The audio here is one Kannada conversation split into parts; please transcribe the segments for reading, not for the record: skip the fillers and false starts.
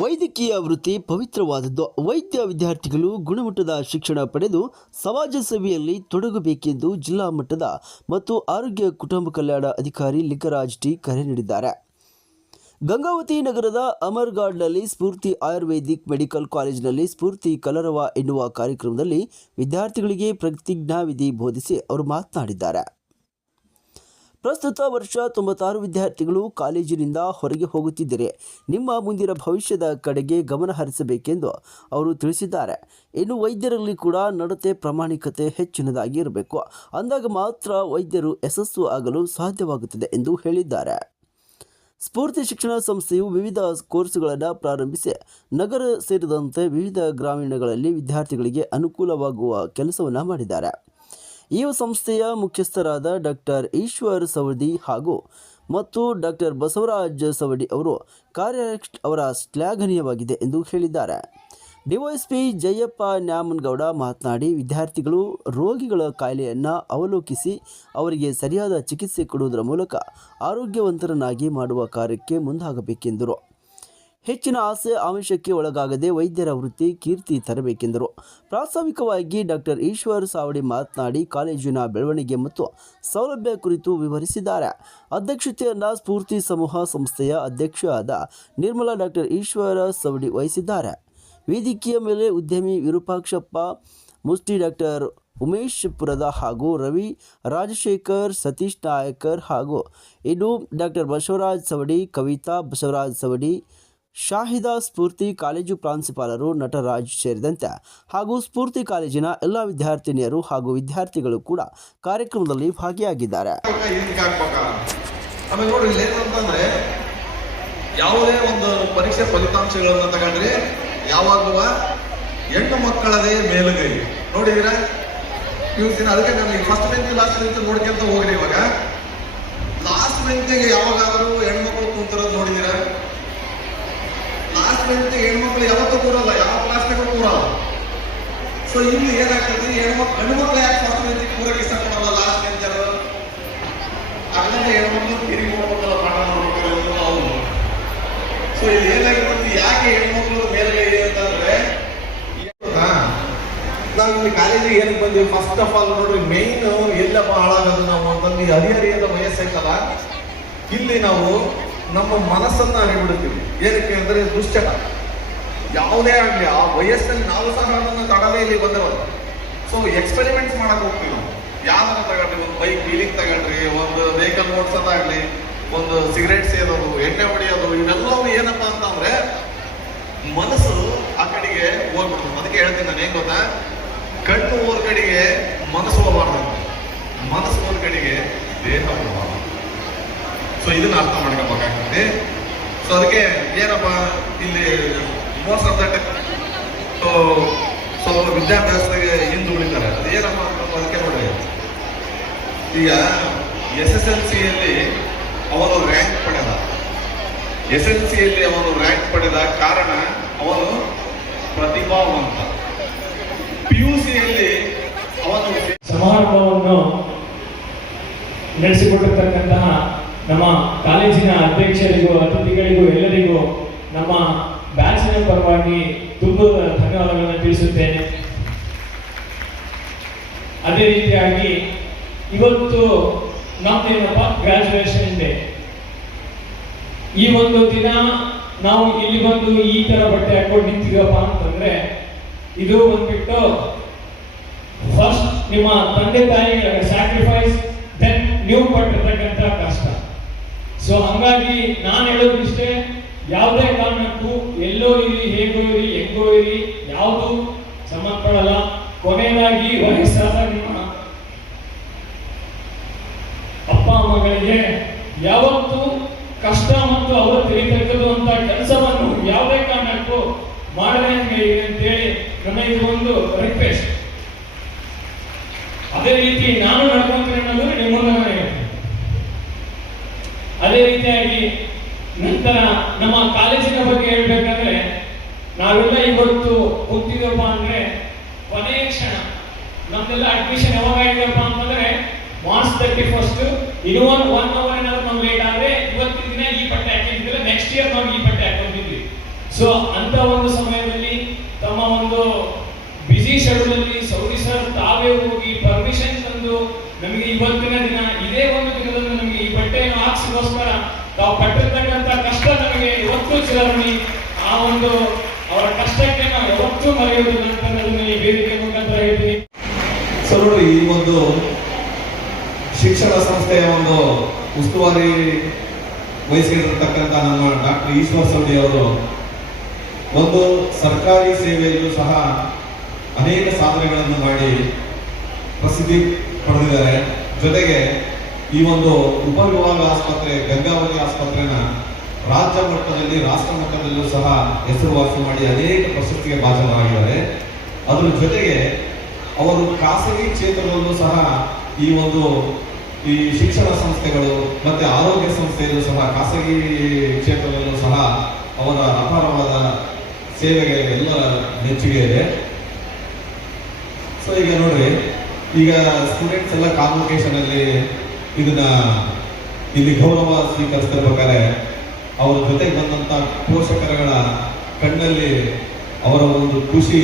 ವೈದ್ಯಕೀಯ ವೃತ್ತಿ ಪವಿತ್ರವಾದದ್ದು. ವೈದ್ಯ ವಿದ್ಯಾರ್ಥಿಗಳು ಗುಣಮಟ್ಟದ ಶಿಕ್ಷಣ ಪಡೆದು ಸಮಾಜ ಸೇವೆಯಲ್ಲಿ ತೊಡಗಬೇಕೆಂದು ಜಿಲ್ಲಾ ಮಟ್ಟದ ಮತ್ತು ಆರೋಗ್ಯ ಕುಟುಂಬ ಕಲ್ಯಾಣ ಅಧಿಕಾರಿ ಲಿಂಗರಾಜ್ ಟಿ ಕರೆ ನೀಡಿದ್ದಾರೆ. ಗಂಗಾವತಿ ನಗರದ ಅಮರ್ಗಾಡ್ನಲ್ಲಿ ಸ್ಫೂರ್ತಿ ಆಯುರ್ವೇದಿಕ್ ಮೆಡಿಕಲ್ ಕಾಲೇಜಿನಲ್ಲಿ ಸ್ಫೂರ್ತಿ ಕಲರವ ಎನ್ನುವ ಕಾರ್ಯಕ್ರಮದಲ್ಲಿ ವಿದ್ಯಾರ್ಥಿಗಳಿಗೆ ಪ್ರತಿಜ್ಞಾವಿಧಿ ಬೋಧಿಸಿ ಅವರು ಮಾತನಾಡಿದ್ದಾರೆ. ಪ್ರಸ್ತುತ ವರ್ಷ 96 ವಿದ್ಯಾರ್ಥಿಗಳು ಕಾಲೇಜಿನಿಂದ ಹೊರಗೆ ಹೋಗುತ್ತಿದ್ದರೆ ನಿಮ್ಮ ಮುಂದಿನ ಭವಿಷ್ಯದ ಕಡೆಗೆ ಗಮನ ಹರಿಸಬೇಕೆಂದು ಅವರು ತಿಳಿಸಿದ್ದಾರೆ. ಇನ್ನು ವೈದ್ಯರಲ್ಲಿ ಕೂಡ ನಡತೆ ಪ್ರಾಮಾಣಿಕತೆ ಹೆಚ್ಚಿನದಾಗಿ ಇರಬೇಕು. ಅಂದಾಗ ಮಾತ್ರ ವೈದ್ಯರು ಯಶಸ್ಸು ಆಗಲು ಸಾಧ್ಯವಾಗುತ್ತದೆ ಎಂದು ಹೇಳಿದ್ದಾರೆ. ಸ್ಫೂರ್ತಿ ಶಿಕ್ಷಣ ಸಂಸ್ಥೆಯು ವಿವಿಧ ಕೋರ್ಸುಗಳನ್ನು ಪ್ರಾರಂಭಿಸಿ ನಗರ ಸೇರಿದಂತೆ ವಿವಿಧ ಗ್ರಾಮೀಣಗಳಲ್ಲಿ ವಿದ್ಯಾರ್ಥಿಗಳಿಗೆ ಅನುಕೂಲವಾಗುವ ಕೆಲಸವನ್ನು ಮಾಡಿದ್ದಾರೆ. ಈ ಸಂಸ್ಥೆಯ ಮುಖ್ಯಸ್ಥರಾದ ಡಾಕ್ಟರ್ ಈಶ್ವರ್ ಸವದಿ ಮತ್ತು ಡಾಕ್ಟರ್ ಬಸವರಾಜ್ ಸವಡಿ ಅವರು ಕಾರ್ಯ ಅವರ ಶ್ಲಾಘನೀಯವಾಗಿದೆ ಎಂದು ಹೇಳಿದ್ದಾರೆ. ಡಿವೈಎಸ್ಪಿ ಜಯಪ್ಪ ನ್ಯಾಮನಗೌಡ ಮಾತನಾಡಿ, ವಿದ್ಯಾರ್ಥಿಗಳು ರೋಗಿಗಳ ಕಾಯಿಲೆಯನ್ನು ಅವಲೋಕಿಸಿ ಅವರಿಗೆ ಸರಿಯಾದ ಚಿಕಿತ್ಸೆ ಕೊಡುವುದರ ಮೂಲಕ ಆರೋಗ್ಯವಂತರನ್ನಾಗಿ ಮಾಡುವ ಕಾರ್ಯಕ್ಕೆ ಮುಂದಾಗಬೇಕೆಂದರು. ಹೆಚ್ಚಿನ ಆಸೆ ಆಮಿಷಕ್ಕೆ ಒಳಗಾಗದೆ ವೈದ್ಯರ ವೃತ್ತಿ ಕೀರ್ತಿ ತರಬೇಕೆಂದರು. ಪ್ರಾಸ್ತಾವಿಕವಾಗಿ ಡಾಕ್ಟರ್ ಈಶ್ವರ್ ಸಾವಡಿ ಮಾತನಾಡಿ, ಕಾಲೇಜಿನ ಬೆಳವಣಿಗೆ ಮತ್ತು ಸೌಲಭ್ಯ ಕುರಿತು ವಿವರಿಸಿದ್ದಾರೆ. ಅಧ್ಯಕ್ಷತೆಯನ್ನು ಸ್ಫೂರ್ತಿ ಸಮೂಹ ಸಂಸ್ಥೆಯ ಅಧ್ಯಕ್ಷರಾದ ನಿರ್ಮಲಾ ಡಾಕ್ಟರ್ ಈಶ್ವರ ಸವಡಿ ವಹಿಸಿದ್ದಾರೆ. ವೇದಿಕೆಯ ಮೇಲೆ ಉದ್ಯಮಿ ವಿರೂಪಾಕ್ಷಪ್ಪ ಮುಷ್ಟಿ, ಡಾಕ್ಟರ್ ಉಮೇಶ್ ಪುರದ ರವಿ ರಾಜಶೇಖರ್, ಸತೀಶ್ ನಾಯಕರ್ ಇನ್ನು ಡಾಕ್ಟರ್ ಬಸವರಾಜ್ ಸವಡಿ, ಕವಿತಾ ಬಸವರಾಜ್ ಸವಡಿ, ಶಾಹಿದಾ, ಸ್ಫೂರ್ತಿ ಕಾಲೇಜು ಪ್ರಾಂಶುಪಾಲರು ನಟರಾಜ್ ಸೇರಿದಂತೆ ಸ್ಫೂರ್ತಿ ಕಾಲೇಜಿನ ಎಲ್ಲ ವಿದ್ಯಾರ್ಥಿನಿಯರು ವಿದ್ಯಾರ್ಥಿಗಳು ಕೂಡ ಕಾರ್ಯಕ್ರಮದಲ್ಲಿ ಭಾಗಿಯಾಗಿದ್ದಾರೆ. ಯಾವುದೇ ಒಂದು ಪರೀಕ್ಷೆ ಫಲಿತಾಂಶಗಳನ್ನು ತಗೊಂಡ್ರೆ ಯಾವಾಗುವ ಹೆಣ್ಣು ಮಕ್ಕಳದೇ ಮೇಲುಗೈ ನೋಡಿದಿರ ಪಿಯುಸಿನ. ಅದಕ್ಕೆ ನಮಗೆ ಫಸ್ಟ್ ಬೆಂಚ್ ಲಾಸ್ಟ್ ಬೆಂಚ್ ನೋಡ್ಕೊಂತ ಹೋಗ್ರಿ. ಇವಾಗ ಲಾಸ್ಟ್ ಬೆಂಚ್ಗೆ ಯಾವಾಗಾದರೂ ಹೆಣ್ಮಕ್ಳು ಕುಂತಿರೋದು ನೋಡಿದಿರ? ಲಾಸ್ಟ್ ಬೆಂಚ್ ಹೆಣ್ಮಕ್ಳು ಯಾವತ್ತೂ ಕೂರಲ್ಲ, ಯಾವ ಕ್ಲಾಸ್ನಾಗೂ ಕೂರಲ್ಲ. ಸೊ ಇಲ್ಲಿ ಏನಾಗ್ತದೆ, ಹೆಣ್ಮಕ್ಳು ಯಾಕೆ ಫಸ್ಟ್ ಬೆಂಚಿಗೆ ಕೂರಕ್ಕೆ ಇಷ್ಟಪಡಲ್ಲ? ಲಾಸ್ಟ್ ಬೆಂಚರು ಅದನ್ನ ಹೆಣ್ಮಕ್ಳು ತಿರುಗಿ ಹೋಗ್ಬೇಕಲ್ಲ, ಪಾಠ ನೋಡ್ಬೇಕು ಅವ್ರು. ಸೊ ಇಲ್ಲಿ ಏನಾಗಿರ್ತದೆ, ಯಾಕೆ ಹೆಣ್ಮಕ್ಳು ಮೇಲ್ಗೈ ಇದೆ ಅಂತಂದ್ರೆ, ನಾವು ಇಲ್ಲಿ ಕಾಲೇಜಿಗೆ ಏನಕ್ಕೆ ಬಂದೀವಿ? ಫಸ್ಟ್ ಆಫ್ ಆಲ್ ನೋಡ್ರಿ, ಮೇನ್ ಎಲ್ಲಪ್ಪ ಹಾಳಾಗೋದು ನಾವು ಅಂತಂದು ಹದಿಹರಿಯದ ವಯಸ್ಸೈತಲ್ಲ, ಇಲ್ಲಿ ನಾವು ನಮ್ಮ ಮನಸ್ಸನ್ನ ಅರಿಬಿಡ್ತೀವಿ. ಏನಕ್ಕೆ ಅಂದ್ರೆ ದುಶ್ಚಟ ಯಾವುದೇ ಆಗಲಿ ಆ ವಯಸ್ಸಲ್ಲಿ ನಾವು ಸಹ ಅದನ್ನು ತಡದೇ ಇಲ್ಲಿ ಬಂದಿರೋದು. ಸೊ ಎಕ್ಸ್ಪೆರಿಮೆಂಟ್ಸ್ ಮಾಡಕ್ ಹೋಗ್ತೀವಿ ನಾವು. ಯಾವ್ದನ್ನ ತಗೊಂಡ್ರಿ, ಒಂದು ಬೈಕ್ ಡೀಲಿಂಗ್ ತಗೊಂಡ್ರಿ, ಒಂದು ವೆಹಿಕಲ್ ಓಡಿಸೋದಾಗ್ಲಿ, ಒಂದು ಸಿಗರೇಟ್ ಸೇದೋದು, ಎಣ್ಣೆ ಹೊಡೆಯೋದು, ಇವೆಲ್ಲವೂ ಏನಪ್ಪ ಅಂತಂದ್ರೆ ಮನಸ್ಸು ಆ ಕಡೆಗೆ ಹೋಗ್ಬಿಡ್ತು. ಅದಕ್ಕೆ ಹೇಳ್ತೀನಿ ನಾನು, ಏನ್ ಗೊತ್ತಾ, ಕಣ್ಣು ಹೋದ ಕಡೆಗೆ ಮನಸ್ಸು ಹೋಗಬಾರ್ದು, ಮನಸ್ಸು ಹೋದ ಕಡೆಗೆ ದೇಹ ಹೋಗಬಾರ್ದು. ಸೊ ಇದನ್ನ ಅರ್ಥ ಮಾಡ್ಕೋಬೇಕಾಗ್ತದೆ. ಸೊ ಅದಕ್ಕೆ ಏನಪ್ಪ ಇಲ್ಲಿ ಮೋಸ್ಟ್ ಆಫ್ ದಟ್ ಸ್ವಲ್ಪ ವಿದ್ಯಾಭ್ಯಾಸದಾಗೆ ಹಿಂದುಳಿತಾರೆ. ಅದೇನಪ್ಪ ಅಂತ ಅದಕ್ಕೆ ನೋಡ್ರಿ, ಈಗ SSLCಯಲ್ಲಿ ಅವನು ರ್ಯಾಂಕ್ ಪಡೆದ. SSLCಯಲ್ಲಿ ಅವನು ರ್ಯಾಂಕ್ ಪಡೆದ ಕಾರಣ ಅವನು ಪ್ರತಿಭಾವಂತ. PUCಯಲ್ಲಿ ಅವನು ಸಮಾರಂಭವನ್ನು ನಡೆಸಿಕೊಟ್ಟಿರ್ತಕ್ಕಂತಹ ನಮ್ಮ ಕಾಲೇಜಿನ ಅಧ್ಯಕ್ಷರಿಗೂ ಅತಿಥಿಗಳಿಗೂ ಎಲ್ಲರಿಗೂ ನಮ್ಮ ಬ್ಯಾಚಿನ ಪರವಾಗಿ ತುಂಬ ಧನ್ಯವಾದಗಳನ್ನು ತಿಳಿಸುತ್ತೇನೆ. ಅದೇ ರೀತಿಯಾಗಿ ಇವತ್ತು ನಮ್ದೇನಪ್ಪ ಗ್ರಾಜುಯೇಷನ್ ಡೇ. ಈ ಒಂದು ದಿನ ನಾವು ಇಲ್ಲಿ ಬಂದು ಈ ತರ ಬಟ್ಟೆ ಹಾಕೊಂಡು ನಿಂತಿವಪ್ಪ ಅಂತಂದ್ರೆ, ಇದು ಬಂದ್ಬಿಟ್ಟು ಫಸ್ಟ್ ನಿಮ್ಮ ತಂದೆ ತಾಯಿಗಳ ಸ್ಯಾಕ್ರಿಫೈಸ್, ದೆನ್ ನೀವು ಪಟ್ಟಿರ್ತಕ್ಕಂಥ ಕಷ್ಟ. ಸೊ ಹಂಗಾಗಿ ನಾನು ಹೇಳೋದಿಷ್ಟೇ, ಯಾವುದೇ ಕಾರಣಕ್ಕೂ ಎಲ್ಲೋ ಇರಿ, ಹೇಗೋ ಇರಿ, ಹೆಂಗೋ ಇರಿ, ಯಾವುದು ಸಂಬಂಧಪಡಲ್ಲ. ಕೊನೆಯದಾಗಿ ವಯಸ್ಸಾದ ನಿಮ್ಮ ಅಪ್ಪ ಅಮ್ಮಗಳಿಗೆ ಯಾವತ್ತು ಕಷ್ಟ ಮತ್ತು ಅವರು ತಿಳಿತಕ್ಕಂಥ ಕೆಲಸವನ್ನು ಯಾವುದೇ ಕಾರಣಕ್ಕೂ ಮಾಡಬೇಕು ಅಂತೇಳಿ ನನ್ನ ಇದು ಒಂದು ರಿಕ್ವೆಸ್ಟ್. ಅದೇ ರೀತಿ ನಾನು ನಡ್ಕೊಂತೀನಿ ಅನ್ನೋದು ನಿಮ್ಮನ್ನ ಹೇಳ್ತೀನಿ. ಅದೇ ರೀತಿಯಾಗಿ ನಂತರ ನಮ್ಮ ಕಾಲೇಜಿನ ಬಗ್ಗೆ ಹೇಳ್ಬೇಕಂದ್ರೆ, ನಾವೆಲ್ಲ ಇವತ್ತು ಕೂತಿದಪ್ಪ ಅಂದ್ರೆ ಕೊನೆಯ ಕ್ಷಣ. ನಮ್ದೆಲ್ಲ ಅಡ್ಮಿಷನ್ ಯಾವಾಗ ಆಗಿದೆಪ್ಪ ಅಂತಂದ್ರೆ March 31st. ಇನ್ನೂ 1 hour ಏನಾದ್ರು ನಾವು ಲೇಟ್ ಆದ್ರೆ ಇವತ್ತಿನ ದಿನ ಈ ಬಟ್ಟೆ ಹಾಕಿದ್ದಿಲ್ಲ, ನೆಕ್ಸ್ಟ್ ಇಯರ್ ನಾವು ಈ ಬಟ್ಟೆ ಹಾಕೊಂಡಿದ್ವಿ. ಸೊ ಅಂತ ಒಂದು ಸಮಯದಲ್ಲಿ ತಮ್ಮ ಒಂದು ಬಿಸಿ ಶೆಡ್ಯೂಲ್ ಅಲ್ಲಿ ಸೌದಿ ಸರ್ ತಾವೇ ಹೋಗಿ ಪರ್ಮಿಷನ್ ತಂದು ನಮಗೆ ಇವತ್ತಿನ ದಿನ ಇದೇ ಒಂದು ದಿನದಂದು ನಮಗೆ ಈ ಬಟ್ಟೆಯನ್ನು ಹಾಕ್ಸಿಗೋಸ್ಕರ ತಾವು ಪಟ್ಟಿರ್ತಕ್ಕಂಥ ಕಷ್ಟ ನಮಗೆ ಯಾವತ್ತೂ ಚಿರಋಣಿ. ಆ ಒಂದು ಅವರ ಕಷ್ಟಕ್ಕೆ ನಾವು ಯಾವತ್ತೂ ಮರೆಯುವುದಿಲ್ಲ ಅಂತ ಅನ್ನೋದನ್ನ ಈ ವೇದಿಕೆ ಮುಖಾಂತರ ಹೇಳ್ತೀನಿ. ಸೊ ನೋಡಿ, ಈ ಒಂದು ಶಿಕ್ಷಣ ಸಂಸ್ಥೆಯ ಒಂದು ಉಸ್ತುವಾರಿ ವಹಿಸಿರ್ತಕ್ಕಂಥ ನಮ್ಮ ಡಾಕ್ಟರ್ ಈಶ್ವರ್ ಸವದಿ ಅವರು ಒಂದು ಸರ್ಕಾರಿ ಸೇವೆಯಲ್ಲೂ ಸಹ ಅನೇಕ ಸಾಧನೆಗಳನ್ನು ಮಾಡಿ ಪ್ರಸಿದ್ಧಿ ಪಡೆದಿದ್ದಾರೆ. ಜೊತೆಗೆ ಈ ಒಂದು ಉಪವಿಭಾಗ ಆಸ್ಪತ್ರೆ ಗಂಗಾವತಿ ಆಸ್ಪತ್ರೆನ ರಾಜ್ಯ ಮಟ್ಟದಲ್ಲಿ ರಾಷ್ಟ್ರ ಮಟ್ಟದಲ್ಲೂ ಸಹ ಹೆಸರುವಾಸಿ ಮಾಡಿ ಅನೇಕ ಪ್ರಶಸ್ತಿಗೆ ಭಾಜನರಾಗಿದ್ದಾರೆ. ಅದರ ಜೊತೆಗೆ ಅವರು ಖಾಸಗಿ ಕ್ಷೇತ್ರದಲ್ಲೂ ಸಹ ಈ ಶಿಕ್ಷಣ ಸಂಸ್ಥೆಗಳು ಮತ್ತೆ ಆರೋಗ್ಯ ಸಂಸ್ಥೆಯಲ್ಲೂ ಸಹ ಖಾಸಗಿ ಕ್ಷೇತ್ರದಲ್ಲೂ ಸಹ ಅವರ ಅಪಾರವಾದ ಸೇವೆಗೆ ಎಲ್ಲರ ಮೆಚ್ಚುಗೆ ಇದೆ. ಸೊ ಈಗ ನೋಡ್ರಿ, ಈಗ ಸ್ಟೂಡೆಂಟ್ಸ್ ಎಲ್ಲ ಕಾನ್ವೊಕೇಶನ್ ಅಲ್ಲಿ ಇಲ್ಲಿ ಗೌರವ ಸ್ವೀಕರಿಸ್ತಿರ್ಬೇಕಾದ್ರೆ ಅವರ ಜೊತೆಗೆ ಬಂದಂತ ಪೋಷಕರುಗಳ ಕಣ್ಣಲ್ಲಿ ಅವರ ಒಂದು ಖುಷಿ,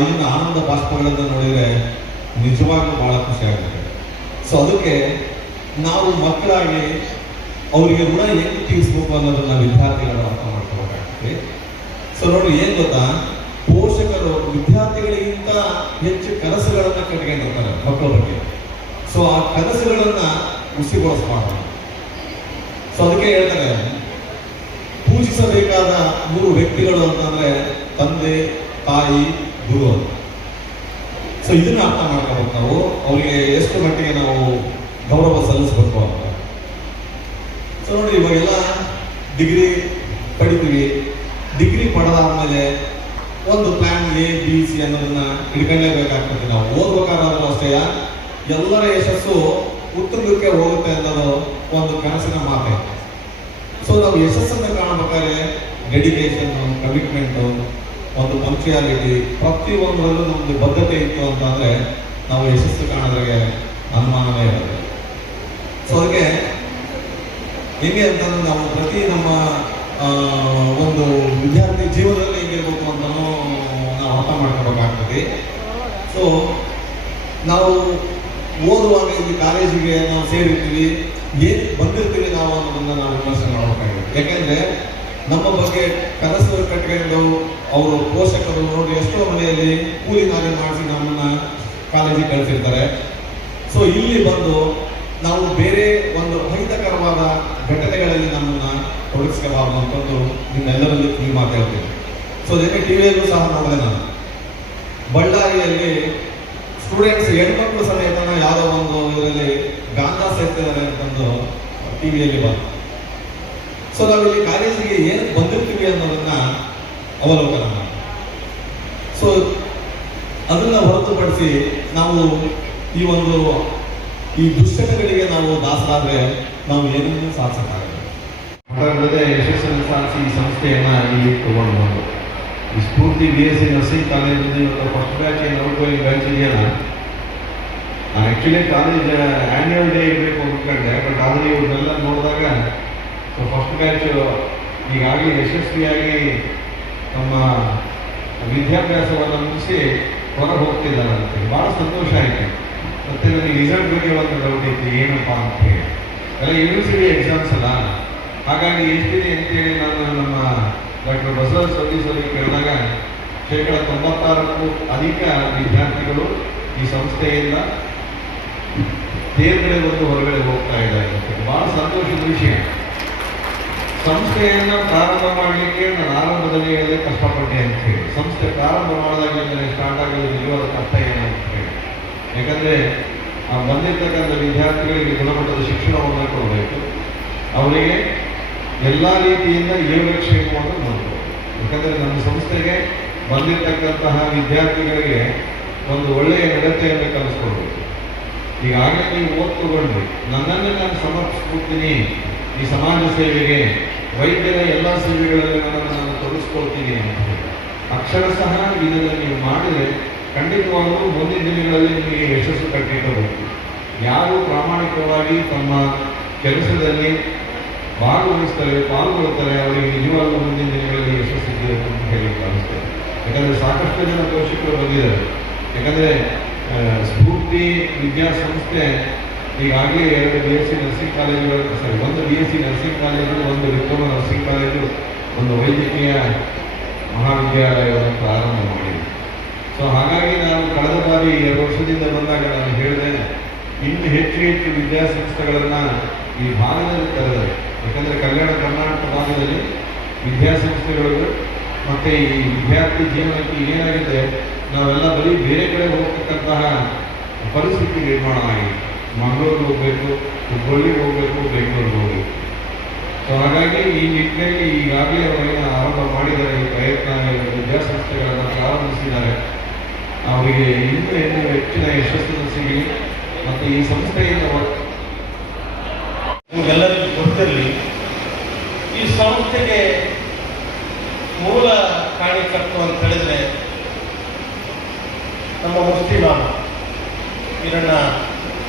ಇಲ್ಲಿನ ಆನಂದ ಬಾಷ್ಪಗಳನ್ನು ನೋಡಿದರೆ ನಿಜವಾಗ್ಲೂ ಬಹಳ ಖುಷಿ ಆಗುತ್ತೆ. ಸೊ ಅದಕ್ಕೆ ನಾವು ಮಕ್ಕಳಾಗಿ ಅವರಿಗೆ ಋಣ ಹೆಂಗೆ ತೀರಿಸ್ಬೇಕು ಅನ್ನೋದನ್ನ ವಿದ್ಯಾರ್ಥಿಗಳು ಅರ್ಥ ಮಾಡ್ಕೋಬೇಕಾಗ್ತದೆ. ಸೊ ನೋಡಿ, ಏನ್ ಗೊತ್ತಾ, ಪೋಷಕರು ವಿದ್ಯಾರ್ಥಿಗಳಿಗಿಂತ ಹೆಚ್ಚು ಕನಸುಗಳನ್ನ ಕಟ್ಕೊಂಡಿರ್ತಾರೆ ಮಕ್ಕಳ ಬಗ್ಗೆ. ಸೊ ಆ ಕನಸುಗಳನ್ನ ಹುಸಿಗೊಳಿಸಬಾರ್ದು. ಸೊ ಅದಕ್ಕೆ ಹೇಳ್ತಾರೆ, ಪೂಜಿಸಬೇಕಾದ 3 ವ್ಯಕ್ತಿಗಳು ಅಂತಂದ್ರೆ ತಂದೆ, ತಾಯಿ, ಗುರು ಅಂತ. ಸೊ ಇದನ್ನ ಅರ್ಥ ಮಾಡ್ಕೋಬೇಕು ನಾವು, ಅವರಿಗೆ ಎಷ್ಟು ಮಟ್ಟಿಗೆ ನಾವು ಗೌರವ ಸಲ್ಲಿಸಬೇಕು ಅಂತ. ಸೊ ನೋಡಿ, ಇವಾಗೆಲ್ಲ ಡಿಗ್ರಿ ಪಡಿತೀವಿ. ಡಿಗ್ರಿ ಪಡೆದಾದ್ಮೇಲೆ ಒಂದು ಪ್ಲಾನ್ A, B, C ಅನ್ನೋದನ್ನ ಹಿಡ್ಕೊಳ್ಳೇಬೇಕಾಗ್ತದೆ. ನಾವು ಓದ್ಬೇಕಾದ್ರೂ ಅಷ್ಟೇ ಎಲ್ಲರ ಯಶಸ್ಸು ಉತ್ತುಂಗಕ್ಕೆ ಹೋಗುತ್ತೆ ಅನ್ನೋದು ಒಂದು ಕನಸಿನ ಮಾತೆ. ಸೊ ನಾವು ಯಶಸ್ಸನ್ನು ಕಾಣಬೇಕಾದ್ರೆ ಡೆಡಿಕೇಶನ್, ಕಮಿಟ್ಮೆಂಟು, ಒಂದು ಪಂಕ್ಚುಯಾಲಿಟಿ, ಪ್ರತಿಯೊಂದರಲ್ಲೂ ನಮ್ದು ಬದ್ಧತೆ ಇತ್ತು ಅಂತಂದ್ರೆ ನಾವು ಯಶಸ್ಸು ಕಾಣೋದ್ರಿಗೆ ಅನುಮಾನವೇ ಇರುತ್ತೆ. ಸೊ ಅದಕ್ಕೆ ಹೆಂಗೆ ಅಂತಂದ್ರೆ ನಾವು ಪ್ರತಿ ನಮ್ಮ ಒಂದು ವಿದ್ಯಾರ್ಥಿ ಜೀವನದಲ್ಲಿ ಹೆಂಗಿರ್ಬೇಕು ಅಂತಲೂ ನಾವು ಅರ್ಥ ಮಾಡ್ಕೋಬೇಕಾಗ್ತದೆ. ಸೊ ನಾವು ಓದುವಾಗ ಇಲ್ಲಿ ಕಾಲೇಜಿಗೆ ನಾವು ಸೇರಿರ್ತೀವಿ, ಏನು ಬಂದಿರ್ತೀವಿ ನಾವು ಅನ್ನೋದನ್ನ ನಾವು ವಿಮರ್ಶೆ ಮಾಡಬೇಕಾಗಿದೆ. ಯಾಕೆಂದ್ರೆ ನಮ್ಮ ಬಗ್ಗೆ ಕನಸು ಕಟ್ಕೊಂಡು ಅವರು ಪೋಷಕರು ನೋಡಿ ಎಷ್ಟೋ ಮನೆಯಲ್ಲಿ ಕೂಲಿ ನಾಲಿ ಮಾಡಿಸಿ ನಮ್ಮನ್ನ ಕಾಲೇಜಿಗೆ ಕಳಿಸಿರ್ತಾರೆ. ಸೊ ಇಲ್ಲಿ ಬಂದು ನಾವು ಬೇರೆ ಒಂದು ಅಹಿತಕರವಾದ ಘಟನೆಗಳಲ್ಲಿ ನಮ್ಮನ್ನ ತೊಡಗಿಸ್ಕೋಬಾರ್ದು ಅಂತಂದು ನಿಮ್ಮೆಲ್ಲರಲ್ಲಿ ಈ ಮಾತಾಡ್ತೀನಿ. ಸೊ ಜೊತೆ ಟಿವಿಯಲ್ಲೂ ಸಹ ನೋಡಿದೆ ನಾನು, ಬಳ್ಳಾರಿಯಲ್ಲಿ ಸ್ಟೂಡೆಂಟ್ಸ್ ಹೆಣ್ಮಕ್ಳು ಸಮೇತನ ಯಾವುದೋ ಒಂದು ಇದರಲ್ಲಿ ಗಾಂಜಾ ಸೇರ್ತಿದ್ದಾರೆ ಅಂತಂದು ಟಿವಿಯಲ್ಲಿ ಬಂತು. ಸೊ ನಾವಿಲ್ಲಿ ಕಾಲೇಜಿಗೆ ಏನು ಬಂದಿರ್ತೀವಿ ಅನ್ನೋದನ್ನ ಅವಲೋಕನ ಮಾಡಿ, ಸೊ ಅದನ್ನ ಹೊರತುಪಡಿಸಿ ನಾವು ಈ ದುಶ್ಚಟಗಳಿಗೆ ನಾವು ದಾಸರಾದ್ರೆ ನಾವು ಏನನ್ನೂ ಸಾಧಿಸಕ್ಕಾಗಲ್ಲ. ಅದಲ್ಲದೆ ಯಶಸ್ಸನ್ನು ಸಾಧಿಸಿ ಈ ಸಂಸ್ಥೆಯನ್ನ ಇಲ್ಲಿ ತಗೊಂಡು ಬಂದು ಈ ಸ್ಫೂರ್ತಿ BSc ನರ್ಸಿಂಗ್ ಕಾಲೇಜಿಂದ ಇವತ್ತು ಫಸ್ಟ್ ಬ್ಯಾಚ್ ಏನು ಔಟ್ಗೋಯಿಂಗ್ ಬ್ಯಾಚ್ ಇದೆಯಲ್ಲ, ನಾನು ಆ್ಯಕ್ಚುಲಿ ಕಾಲೇಜ್ ಆ್ಯನ್ಯುವಲ್ ಡೇ ಇರಬೇಕು ಅಂದ್ಕೊಂಡೆ. ಬಟ್ ಆದರೆ ಇವ್ರನ್ನೆಲ್ಲ ನೋಡಿದಾಗ ಸೊ ಫಸ್ಟ್ ಬ್ಯಾಚ್ ಈಗಾಗಲೇ ಯಶಸ್ವಿಯಾಗಿ ನಮ್ಮ ವಿದ್ಯಾಭ್ಯಾಸವನ್ನು ಮುಗಿಸಿ ಹೊರಗೆ ಹೋಗ್ತಿದ್ದಾರೆ ಅಂತೇಳಿ ಭಾಳ ಸಂತೋಷ ಆಯಿತು. ಮತ್ತು ನನಗೆ ರಿಸಲ್ಟ್ ಬಗ್ಗೆ ಒಂದು ಡೌಟ್ ಇತ್ತು, ಏನಪ್ಪ ಅಂತ ಹೇಳಿ. ಎಲ್ಲ ಯೂನಿವರ್ಸಿಟಿ ಎಕ್ಸಾಮ್ಸ್ ಅಲ್ಲ, ಹಾಗಾಗಿ ಎಷ್ಟಿದೆ ಅಂತೇಳಿ ನಾನು ನಮ್ಮ ಡಾಕ್ಟರ್ ಬಸವ ಸವದಿ ಸರಿಗೆ ಕೇಳಿದಾಗ 96%ಕ್ಕೂ ಅಧಿಕ ವಿದ್ಯಾರ್ಥಿಗಳು ಈ ಸಂಸ್ಥೆಯಿಂದ ತೇರ್ಗಡೆ ಬಂದು ಹೊರಗಡೆ ಹೋಗ್ತಾ ಇದ್ದಾರೆ. ಭಾಳ ಸಂತೋಷದ ವಿಷಯ. ಸಂಸ್ಥೆಯನ್ನು ಪ್ರಾರಂಭ ಮಾಡಲಿಕ್ಕೆ ನಾನು ಆರಂಭದಲ್ಲಿ ಹೇಳಿದೆ ಕಷ್ಟಪಟ್ಟೆ ಅಂತ ಹೇಳಿ. ಸಂಸ್ಥೆ ಪ್ರಾರಂಭ ಮಾಡಿದಾಗ ಸ್ಟಾರ್ಟ್ ಆಗೋದು ನಿಜವಾದ ಕಷ್ಟ ಏನು ಅಂತ ಹೇಳಿ. ಯಾಕಂದರೆ ಬಂದಿರ್ತಕ್ಕಂಥ ವಿದ್ಯಾರ್ಥಿಗಳಿಗೆ ಗುಣಮಟ್ಟದ ಶಿಕ್ಷಣವನ್ನು ಕೊಡಬೇಕು, ಅವರಿಗೆ ಎಲ್ಲ ರೀತಿಯಿಂದ ಯೋಗಕ್ಷೇಮವನ್ನು ನೋಡಬೇಕು. ಯಾಕಂದರೆ ನಮ್ಮ ಸಂಸ್ಥೆಗೆ ಬಂದಿರತಕ್ಕಂತಹ ವಿದ್ಯಾರ್ಥಿಗಳಿಗೆ ಒಂದು ಒಳ್ಳೆಯ ನಡತೆಯನ್ನು ಕಲಿಸ್ಕೊಡ್ಬೇಕು. ಈಗಾಗಲೇ ನೀವು ಓದ್ತುಕೊಂಡ್ರಿ, ನನ್ನನ್ನು ನಾನು ಸಮರ್ಪಿಸ್ಕೊಡ್ತೀನಿ ಈ ಸಮಾಜ ಸೇವೆಗೆ, ವೈದ್ಯರ ಎಲ್ಲ ಸೇವೆಗಳಲ್ಲಿ ನಾನು ತೊಡಗಿಸ್ಕೊಳ್ತೀನಿ ಅಂತ ಹೇಳಿ ಅಕ್ಷರಶಃ ಇದನ್ನು ನೀವು ಮಾಡಿದರೆ ಖಂಡಿತವಾಗಲೂ ಮುಂದಿನ ದಿನಗಳಲ್ಲಿ ನಿಮಗೆ ಯಶಸ್ಸು ಕಟ್ಟಿರಬೇಕು. ಯಾರು ಪ್ರಾಮಾಣಿಕವಾಗಿ ತಮ್ಮ ಕೆಲಸದಲ್ಲಿ ಭಾಗವಹಿಸ್ತಾರೆ, ಪಾಲ್ಗೊಳ್ತಾರೆ, ಅವರಿಗೆ ನಿಜವಾಗ್ಲೂ ಮುಂದಿನ ದಿನಗಳಲ್ಲಿ ಯಶಸ್ಸಿದೆ ಅಂತ ಹೇಳಿ ಭಾವಿಸ್ತೇವೆ. ಯಾಕಂದರೆ ಸಾಕಷ್ಟು ಜನ ಪೋಷಕರು ಬಂದಿದ್ದಾರೆ. ಯಾಕಂದರೆ ಸ್ಫೂರ್ತಿ ವಿದ್ಯಾಸಂಸ್ಥೆ ಈಗಾಗಲೇ 2 BSc ನರ್ಸಿಂಗ್ ಕಾಲೇಜುಗಳು, ಒಂದು BSc ನರ್ಸಿಂಗ್ ಕಾಲೇಜು, ಒಂದು ಡಿಪ್ಲೊಮಾ ನರ್ಸಿಂಗ್ ಕಾಲೇಜು, ಒಂದು ವೈದ್ಯಕೀಯ ಮಹಾವಿದ್ಯಾಲಯವನ್ನು ಪ್ರಾರಂಭ ಮಾಡಿದೆ. ಸೊ ಹಾಗಾಗಿ ನಾನು ಕಳೆದ ಬಾರಿ 2 ವರ್ಷದಿಂದ ಬಂದಾಗ ನಾನು ಹೇಳಿದೆ, ಇನ್ನು ಹೆಚ್ಚು ಹೆಚ್ಚು ವಿದ್ಯಾಸಂಸ್ಥೆಗಳನ್ನು ಈ ಭಾಗದಲ್ಲಿ ತರಬೇಕು. ಯಾಕಂದರೆ ಕಲ್ಯಾಣ ಕರ್ನಾಟಕ ಭಾಗದಲ್ಲಿ ವಿದ್ಯಾಸಂಸ್ಥೆಗಳು ಮತ್ತು ಈ ವಿದ್ಯಾರ್ಥಿ ಜೀವನಕ್ಕೆ ಏನಾಗಿದೆ, ನಾವೆಲ್ಲ ಬರೀ ಬೇರೆ ಕಡೆ ಹೋಗ್ತಕ್ಕಂತಹ ಪರಿಸ್ಥಿತಿ ನಿರ್ಮಾಣ ಆಗಿದೆ. ಮಂಗಳೂರಿಗೆ ಹೋಗಬೇಕು, ಹುಬ್ಬಳ್ಳಿಗೆ ಹೋಗಬೇಕು, ಬೆಂಗಳೂರಿಗೆ ಹೋಗಬೇಕು. ಸೊ ಹಾಗಾಗಿ ಈ ನಿಟ್ಟಿನಲ್ಲಿ ಈಗಾಗಲೇ ಅವರೇನು ಆರಂಭ ಮಾಡಿದ್ದಾರೆ, ಈ ಪ್ರಯತ್ನ ವಿದ್ಯಾಸಂಸ್ಥೆಗಳನ್ನು ಪ್ರಾರಂಭಿಸಿದ್ದಾರೆ. ಅವರಿಗೆ ಇನ್ನೂ ಹೆಚ್ಚಿನ ಯಶಸ್ಸನ್ನು ಸಿಗಲಿ. ಮತ್ತು ಈ ಸಂಸ್ಥೆಯಿಂದ ನಿಮಗೆಲ್ಲರಿಗೂ ಗೊತ್ತಿರಲಿ, ಈ ಸಂಸ್ಥೆಗೆ ಮೂಲ ಕಾರಣಕರ್ತರು ಅಂತ ಹೇಳಿದ್ರೆ ನಮ್ಮ ಮುಸ್ಲಿಮಾಮ ಕಿರಣ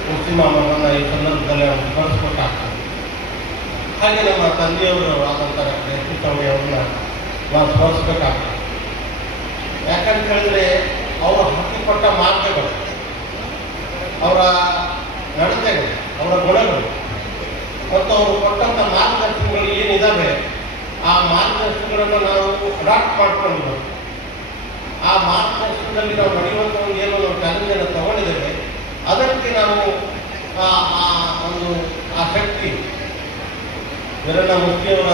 ಮುಸ್ಲಿಮಾಮನ ಈ ಸಂದರ್ಭದಲ್ಲಿ ಅವರು ಸ್ಮರಿಸ್ಬೇಕಾಗ್ತದೆ. ಹಾಗೆ ನಮ್ಮ ತಂದೆಯವರು ಆದಂಥ ಯಶಸ್ವಿ ಅವ್ರನ್ನ ನಾವು ಸ್ಮರಿಸ್ಬೇಕಾಗ್ತದೆ. ಯಾಕಂತ ಹೇಳಿದ್ರೆ ಅವರು ಹಾಕಿಕೊಟ್ಟ ಮಾರ್ಗಗಳು, ಅವರ ನಡತೆಗಳು, ಅವರ ಗುಣಗಳು ಮತ್ತು ಅವರು ಕೊಟ್ಟಂಥ ಮಾರ್ಗದರ್ಶನಗಳು ಏನಿದ್ದಾವೆ, ಆ ಮಾರ್ಗದರ್ಶನಗಳನ್ನು ನಾವು ಅಡಾಪ್ಟ್ ಮಾಡ್ಕೊಂಡಿದ್ದೇವೆ. ಆ ಮಾರ್ಗದರ್ಶನದಲ್ಲಿ ನಾವು ನಡೆಯುವಂಥ ಏನು ನಾವು ಚಾಲೆಂಜನ್ನು ತಗೊಂಡಿದ್ದೇವೆ, ಅದಕ್ಕೆ ನಾವು ಆ ಶಕ್ತಿ, ವೀರಣ್ಣ ಮುಸ್ಲಿಯವರ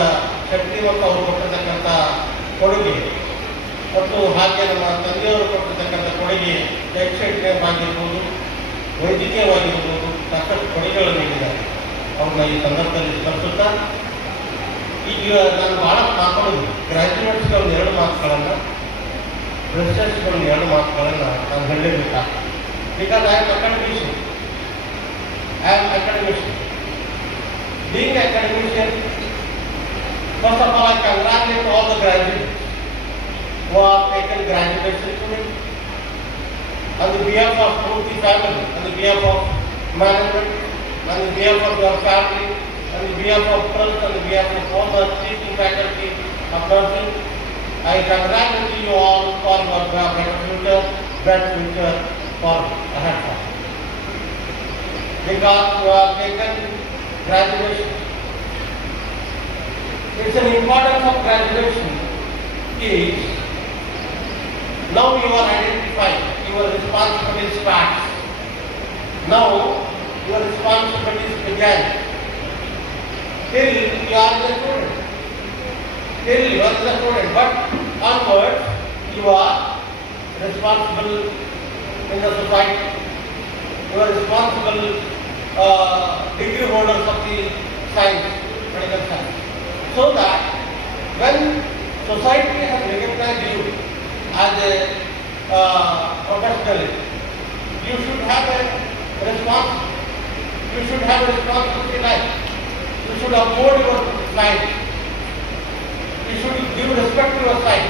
ಶಕ್ತಿ ಮತ್ತು ಅವರು ಕೊಟ್ಟಿರ್ತಕ್ಕಂಥ ಕೊಡುಗೆ, ಮತ್ತು ಹಾಗೆ ನಮ್ಮ ತಂದೆಯವರು ಕೊಟ್ಟಿರ್ತಕ್ಕಂಥ ಕೊಡುಗೆ ಶೈಕ್ಷಣಿಕ ಆಗಿರ್ಬೋದು, ವೈದ್ಯಕೀಯವಾಗಿರ್ಬೋದು ಸಾಕಷ್ಟು ಕೊಡುಗೆಗಳನ್ನು ನೀಡಿದ್ದಾರೆ. ಅವ್ರನ್ನ ಈ ಸಂದರ್ಭದಲ್ಲಿ ಸ್ಮರಿಸುತ್ತಾ, ಈಗ ನಾನು ಭಾಳ ಮಾತಾಡೋದು ಗ್ರ್ಯಾಜುಯೇಟ್ಸ್ಗೆ ಒಂದು 2 ಮಾತುಗಳನ್ನು, ಫ್ರೆಷರ್ಸ್ಗೆ ಒಂದು 2 ಮಾತುಗಳನ್ನು ನಾನು ಹೇಳಲೇಬೇಕಾಗ್ತದೆ. Because I am academician. Being academician, first of all, I congratulate all the graduates who have taken graduation today. On the behalf of Murthy family, on the behalf of management, on the behalf of your family, on the behalf of trust, on the behalf of all the teaching faculty of nursing, I congratulate you all for your better future for ahead of you. Because you have taken graduation. It's an importance of graduation is now you are identified, your responsibilities starts. Now your responsibilities began. Till you are the student. Till you are the student. But onwards you are responsible in the society. You are responsible degree holders of the science, medical science. So that when society has recognized you as a professional, you should have a response. You should have a responsibility life. You should uphold your life. You should give respect to your side.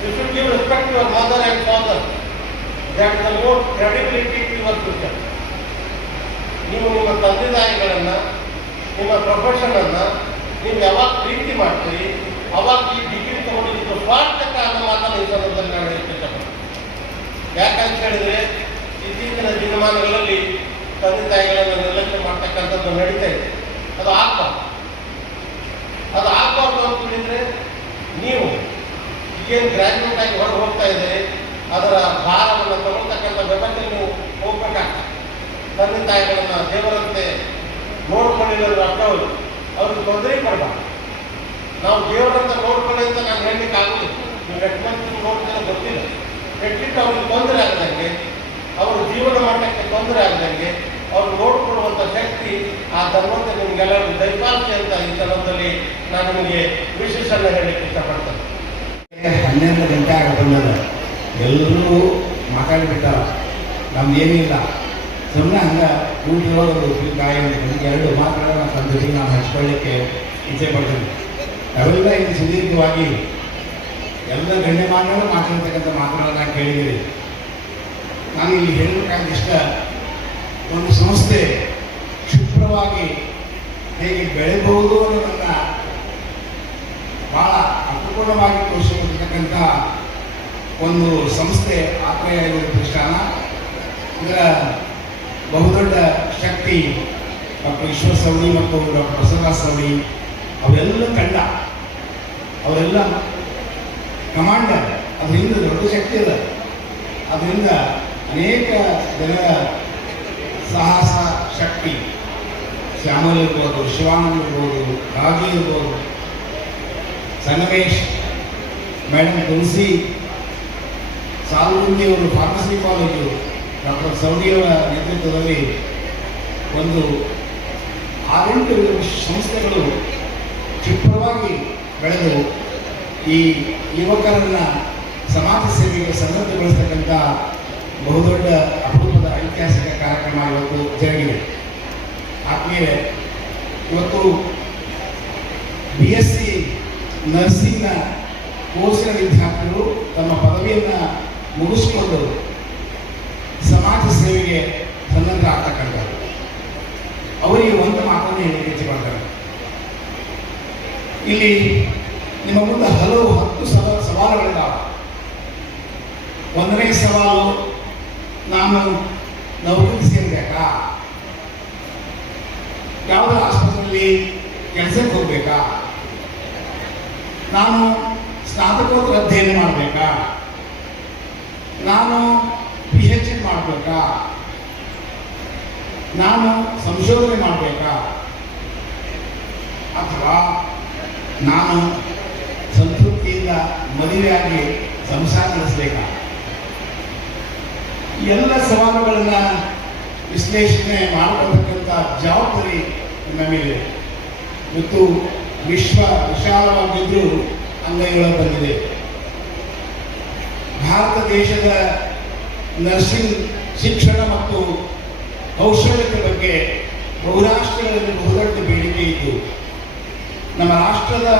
You should give respect to your mother and father. That is the more credibility to your future. ನೀವು ನಿಮ್ಮ ತಂದೆ ತಾಯಿಗಳನ್ನು, ನಿಮ್ಮ ಪ್ರೊಫೆಷನನ್ನು ನೀವು ಯಾವಾಗ ಪ್ರೀತಿ ಮಾಡ್ತೀರಿ, ಅವಾಗ ಈ ಡಿಗ್ರಿ ತಗೊಂಡಿದ್ದು ಸ್ವಾರ್ಥಕ ಅನ್ನೋ ಮಾತನ್ನು ಈ ಸಂದರ್ಭದಲ್ಲಿ ನಾನು ಹೇಳ್ತಿರ್ತೇನೆ. ಯಾಕಂತ ಹೇಳಿದರೆ ಇತ್ತೀಚಿನ ದಿನಮಾನಗಳಲ್ಲಿ ತಂದೆ ತಾಯಿಗಳನ್ನು ನಿರ್ಲಕ್ಷ್ಯ ಮಾಡ್ತಕ್ಕಂಥದ್ದು ನಡೀತಾ ಇದೆ. ಅದು ಆಗ್ಬಾರ್ದು ಅಂತ ಹೇಳಿದರೆ ನೀವು ಈಗೇನು ಗ್ರ್ಯಾಜುಯೇಟ್ ಆಗಿ ಹೊರಗೆ ಹೋಗ್ತಾ ಇದ್ದೀರಿ, ಅದರ ಭಾರವನ್ನು ತಗೊಳ್ತಕ್ಕಂಥ ವ್ಯವಸ್ಥೆ ನೀವು ಹೋಗ್ಬೇಕಾಗ್ತದೆ. ತಂದೆ ತಾಯಿಗಳನ್ನು ದೇವರಂತೆ ನೋಡ್ಕೊಳ್ಳಿಲ್ಲ ಅರ್ಥವಲ್ಲ, ಅವ್ರಿಗೆ ತೊಂದರೆ ಕೊಡಬಾರ್ದು. ನಾವು ದೇವರಂತ ನೋಡ್ಕೊಳ್ಳಿ ಅಂತ ನಾನು ಹೇಳಲಿಕ್ಕಾಗೋದಿಲ್ಲ. ನೀವು ರೆಕಮೆಂಡ್ ನೋಡ್ತಾರೆ ಗೊತ್ತಿಲ್ಲ. ಎಟ್ಲಿಟ್ಟು ಅವ್ರಿಗೆ ತೊಂದರೆ ಆಗದಂಗೆ, ಅವ್ರ ಜೀವನ ಮಟ್ಟಕ್ಕೆ ತೊಂದರೆ ಆಗದಂಗೆ ಅವ್ರು ನೋಡ್ಕೊಳ್ಳುವಂಥ ಶಕ್ತಿ ಆ ಧರ್ಮಂತ ನಿಮಗೆಲ್ಲರಿಗೂ ದಯಪಾಲಿಸಿ ಅಂತ ಈ ಸಂದರ್ಭದಲ್ಲಿ ನಾನು ನಿಮಗೆ ವಿಶೇಷನ ಹೇಳಲಿಕ್ಕೆ ಇಷ್ಟಪಡ್ತೇನೆ. 12 ಗಂಟೆ ಆಗಬಲ್ಲದ ಎಲ್ಲರೂ ಮಾತಾಡಿಬಿಟ್ಟಾರ. ನಮ್ದೇನಿಲ್ಲ, ಸುಮ್ಮನೆ ಹಂಗೆ ಊಟದೊಳಗೆ ಒಂದು ಉಪ್ಪಿನಕಾಯಿ ಒಂದು 2 ಮಾತುಗಳನ್ನು ನನ್ನ ಜೊತೆಗೆ ನಾನು ಹಂಚ್ಕೊಳ್ಳಿಕ್ಕೆ ಇಚ್ಛೆ ಪಡ್ತೀನಿ. ಅವೆಲ್ಲ ಇದು ಸುದೀರ್ಘವಾಗಿ ಎಲ್ಲ ಗಣ್ಯಮಾನ್ಯರು ಮಾತಾಡ್ತಕ್ಕಂಥ ಮಾತುಗಳನ್ನು ಕೇಳಿದ್ದೀರಿ. ನಾನು ಇಲ್ಲಿ ಹೇಳಬೇಕಾದ ಇಷ್ಟ, ಒಂದು ಸಂಸ್ಥೆ ಕ್ಷಿಪ್ರವಾಗಿ ಹೇಗೆ ಬೆಳೆಬಹುದು ಅನ್ನೋದನ್ನ ಬಹಳ ಅರ್ಥಪೂರ್ಣವಾಗಿ ತೋರಿಸಿಕೊಟ್ಟಿರ್ತಕ್ಕಂಥ ಒಂದು ಸಂಸ್ಥೆ ಆತ್ಮೀಯ ಪ್ರತಿಷ್ಠಾನ. ಇದರ ಬಹುದೊಡ್ಡ ಶಕ್ತಿ ಡಾಕ್ಟರ್ ಈಶ್ವರ್ ಸವಡಿ ಮತ್ತು ಡಾಕ್ಟರ್ ಬಸವರಾಜ ಸವಡಿ ಅವೆಲ್ಲ ತಂಡ, ಅವರೆಲ್ಲ ಕಮಾಂಡರ್. ಅದರಿಂದ ದೊಡ್ಡ ಶಕ್ತಿ ಅದ. ಅದರಿಂದ ಅನೇಕ ಜನರ ಸಾಹಸ ಶಕ್ತಿ, ಶ್ಯಾಮಲ್ ಇರ್ಬೋದು, ಶಿವಾನಂದ್ ಇರ್ಬೋದು, ರಾಜು ಇರ್ಬೋದು, ಸಂಗಮೇಶ್, ಮೇಡಮ್ ತುಳಸಿ, ಸಾಲುಗುಂದಿ ಅವರು ಫಾರ್ಮಸಿ ಕಾಲೇಜು, ಡಾಕ್ಟರ್ ಸವಡಿಯವರ ನೇತೃತ್ವದಲ್ಲಿ ಒಂದು 6-8 ಸಂಸ್ಥೆಗಳು ಕ್ಷಿಪ್ರವಾಗಿ ಬೆಳೆದು ಈ ಯುವಕರನ್ನ ಸಮಾಜ ಸೇವೆಗೆ ಸನ್ನದ್ಧಗೊಳಿಸ್ತಕ್ಕಂಥ ಬಹುದೊಡ್ಡ ಅಪರೂಪದ ಐತಿಹಾಸಿಕ ಕಾರ್ಯಕ್ರಮ ಇವತ್ತು ಜರುಗಿದೆ. ಆದ್ಮೇಲೆ ಇವತ್ತು BSc ನರ್ಸಿಂಗ್ನ ಕೋರ್ಸಿನ ವಿದ್ಯಾರ್ಥಿಗಳು ತಮ್ಮ ಪದವಿಯನ್ನು ಮುಗಿಸಿಕೊಂಡು ಸಮಾಜ ಸೇವೆಗೆ ಸನ್ನದ್ಧರಾಗ್ತಕ್ಕಂಥದ್ದು. ಅವರಿಗೆ ಒಂದು ಮಾತನ್ನು ಹೇಳಲಿಕ್ಕೆ ಇಚ್ಛೆಪಡ್ತಾರೆ. ಇಲ್ಲಿ ನಿಮ್ಮ ಮುಂದೆ 10 ಸವಾಲುಗಳಿದ್ದಾವೆ. 1ನೇ ಸವಾಲು, ನಾನು ನೌಕರಿ ಸೇರಬೇಕಾ, ಯಾವುದರ ಆಸ್ಪತ್ರೆಯಲ್ಲಿ ಕೆಲಸಕ್ಕೆ ಹೋಗ್ಬೇಕಾ, ನಾನು ಸ್ನಾತಕೋತ್ತರ ಅಧ್ಯಯನ ಮಾಡಬೇಕಾ, ನಾನು PhD ಮಾಡಬೇಕಾ, ನಾನು ಸಂಶೋಧನೆ ಮಾಡಬೇಕಾ, ಅಥವಾ ನಾನು ಸಂತೃಪ್ತಿಯಿಂದ ಮದುವೆಯಾಗಿ ಸಂಸಾರ ನಡೆಸಬೇಕಾ? ಎಲ್ಲ ಸವಾಲುಗಳನ್ನು ವಿಶ್ಲೇಷಣೆ ಮಾಡತಕ್ಕಂಥ ಜವಾಬ್ದಾರಿ ನಮ್ಮ ಮೇಲೆ. ಇವತ್ತು ವಿಶ್ವ ವಿಶಾಲವಾಗಿದ್ದರೂ ಅಂಗೈಗಳ ಬಂದಿದೆ. ಭಾರತ ದೇಶದ ನರ್ಸಿಂಗ್ ಶಿಕ್ಷಣ ಮತ್ತು ಕೌಶಲ್ಯದ ಬಗ್ಗೆ ಬಹುರಾಷ್ಟ್ರಗಳಲ್ಲಿ ಬಹುದೊಡ್ಡ ಬೇಡಿಕೆ ಇದ್ದು, ನಮ್ಮ ರಾಷ್ಟ್ರದ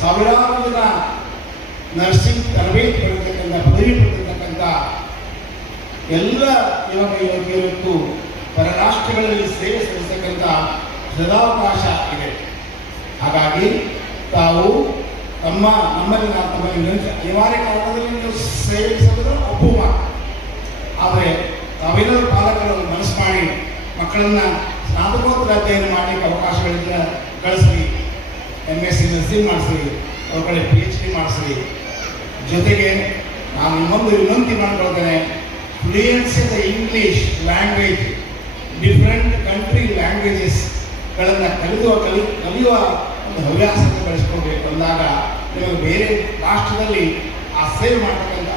ಸಾವಿರಾರು ಜನ ನರ್ಸಿಂಗ್ ತರಬೇತಿ ಪಡೆದಿರ್ತಕ್ಕಂಥ, ಪದವಿ ಪಡೆದಿರ್ತಕ್ಕಂಥ ಎಲ್ಲ ಯುವಕ ಯುವತಿಯರು ಪರ ರಾಷ್ಟ್ರಗಳಲ್ಲಿ ಸೇವೆ ಸಲ್ಲಿಸತಕ್ಕಂಥ ಸದಾವಕಾಶ ಇದೆ. ಹಾಗಾಗಿ ತಾವು ನಮ್ಮಲ್ಲಿ ಅನಿವಾರ್ಯ ಕಾರಣದಲ್ಲಿ ನೀವು ಸೇವೆ ಸಲ್ಲಿಸೋದು ಒಪ್ಪುವ, ಆದರೆ ತಾವೆಲ್ಲರೂ ಪಾಲಕರು ಮನಸ್ಸು ಮಾಡಿ ಮಕ್ಕಳನ್ನು ಸ್ನಾತಕೋತ್ತರ ಅಧ್ಯಯನ ಮಾಡಲಿಕ್ಕೆ ಅವಕಾಶಗಳಿಂದ ಕಳಿಸ್ರಿ. MSc ನರ್ಸಿಂಗ್ ಮಾಡಿಸ್ರಿ, ಅವ್ರ ಕಡೆ PhD ಮಾಡಿಸ್ರಿ. ಜೊತೆಗೆ ನಾನು ಇನ್ನೊಂದು ವಿನಂತಿ ಮಾಡಿಕೊಳ್ತೇನೆ, fluency the English language, different country ಲ್ಯಾಂಗ್ವೇಜಸ್ಗಳನ್ನು ಕಲಿಯುವ ಒಂದು ಹವ್ಯಾಸವನ್ನು ಬೆಳೆಸ್ಕೊಳ್ಬೇಕು. ಅಂದಾಗ ನಿಮಗೆ ಬೇರೆ ರಾಷ್ಟ್ರದಲ್ಲಿ ಆ ಸೇವೆ ಮಾಡ್ತಕ್ಕಂಥ